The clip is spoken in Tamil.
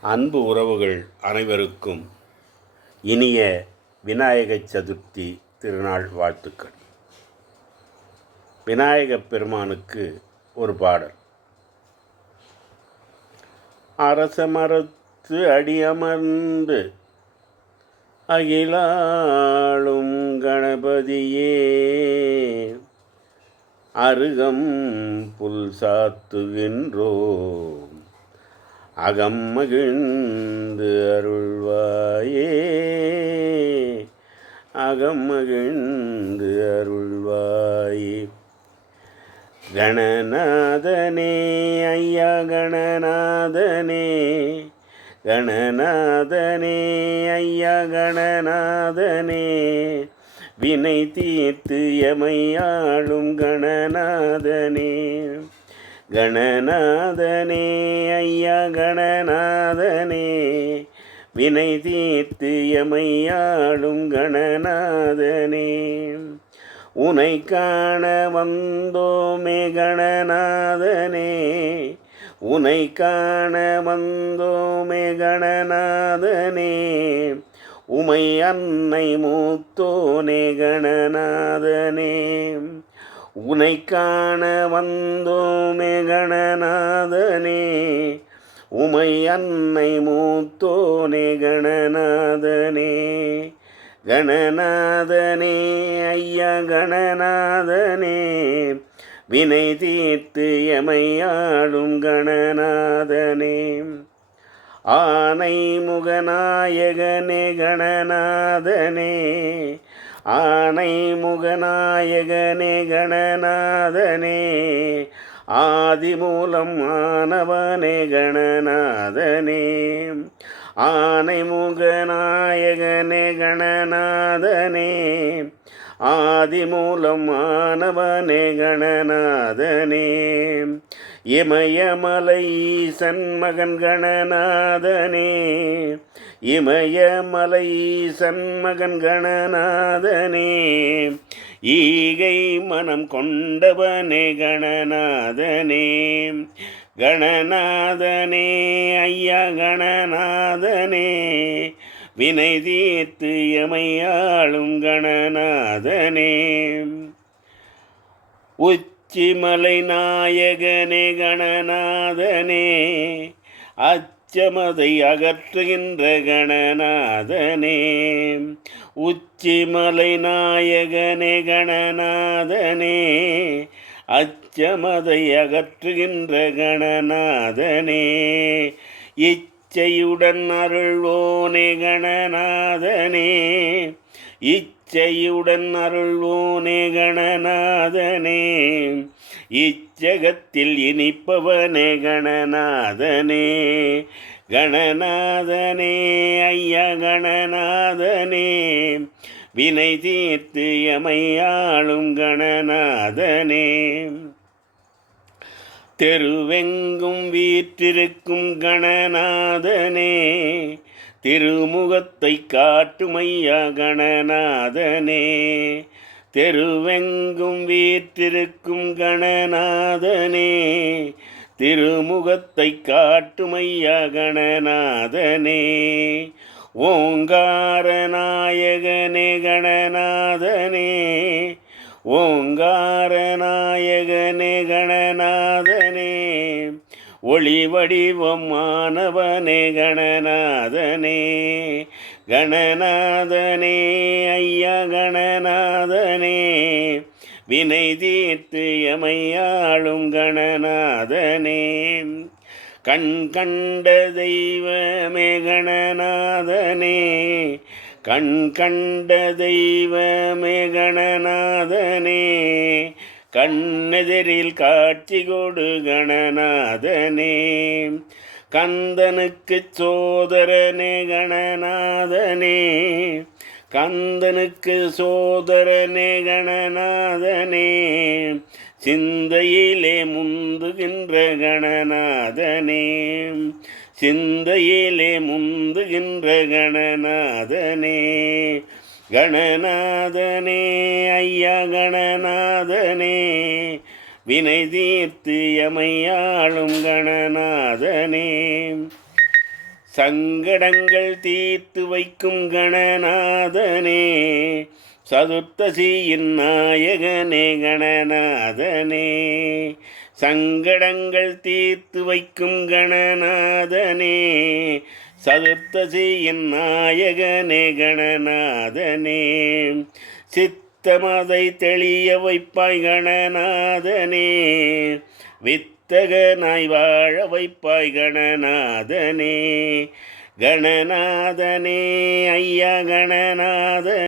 அன்பு உறவுகள் அனைவருக்கும் இனிய விநாயக சதுர்த்தி திருநாள் வாழ்த்துக்கள். விநாயகப் பெருமானுக்கு ஒரு பாடல். அரச மரத்து அடியமர்ந்து அகிலாளும் கணபதியே அருகம் புல் சாத்துகின்றோம். அகம் மகிழ்ந்து அருள்வாயே. அகம் மகிழ்ந்து அருள்வாயே. கணநாதனே ஐயா கணநாதனே. கணநாதனே ஐயா கணநாதனே. வினை தீர்த்து எமையாளும் கணநாதனே. கணநாதனே ஐயா கணநாதனே. வினை தீர்த்து எமையாடும் கணநாதனே. உனை காண வந்தோமே கணநாதனே. உனை காண வந்தோமே கணநாதனே. உமை அன்னை மூத்தோனே கணநாதனே. உனை காண வந்தோமே கணநாதனே உமை அன்னை மூத்தோனே கணநாதனே. கணநாதனே ஐயா கணநாதனே வினை தீர்த்து எமையாளும் கணநாதனே. ஆனை முகநாயகனே கணநாதனே ஆனை முகநாயகனே கணநாதனே ஆதிமூலம் ஆனவனே கணநாதனே. ஆனை முகநாயகனே கணநாதனே ஆதிமூலம் ஆனவனே கணநாதனே. இமயமலை சண்மகன் கணநாதனே இமயமலை சண்மகன் கணநாதனே ஈகை மனம் கொண்டவனே கணநாதனே. கணநாதனே ஐயா கணநாதனே. வினை தீர்த்து எமையாளும் கணநாதனே. உச்சிமலை நாயகனே கணநாதனே அச்சமதை அகற்றுகின்ற கணநாதனே. உச்சிமலை நாயகனே கணநாதனே அச்சமதை அகற்றுகின்ற கணநாதனே. இச்சையுடன் அருள்வோனே கணநாதனே இச் இச்சையுடன் அருள்வோனே கணநாதனே. இச்சகத்தில் இனிப்பவனே கணநாதனே. கணநாதனே ஐயா கணநாதனே. வினை தீர்த்து எமையாளும் கணநாதனே. தெருவெங்கும் வீற்றிருக்கும் கணநாதனே. திருமுகத்தை காட்டுமையா கணநாதனே தெருவெங்கும் வீற்றிருக்கும் கணநாதனே. திருமுகத்தை காட்டுமையா கணநாதனே ஓங்காரநாயகனே கணநாதனே. ஓங்காரநாயகனே கணநாதனே. ஒளி வடிவம் மாணவனே கணநாதனே கணநாதனே ஐயா கணநாதனே. வினை தீர்த்து எமையாளும் கணநாதனே. கண் கண்ட தெய்வமே கணநாதனே கண் கண்ட தெய்வமே கணநாதனே. கண்ணெதிரில் காட்சி கொடு கணநாதனே. கந்தனுக்கு சோதரனே கணநாதனே. கந்தனுக்கு சோதரனே கணநாதனே. சிந்தையிலே முந்துகின்ற கணநாதனே. சிந்தையிலே முந்துகின்ற கணநாதனே. கணநாதனே ஐயா கணநாதனே. வினை தீர்த்து எமையாளும் கணநாதனே. சங்கடங்கள் தீர்த்து வைக்கும் கணநாதனே. சதுர்த்தசியின் நாயகனே கணநாதனே. சங்கடங்கள் தீர்த்து வைக்கும் கணநாதனே. சதுர்த்தசியின் நாயகனே கணநாதனே. சித்தமதை தெளிய வைப்பாய் கணநாதனே. வித்தகனாய் வாழ வைப்பாய் கணநாதனே. கணநாதனே ஐயா கணநாத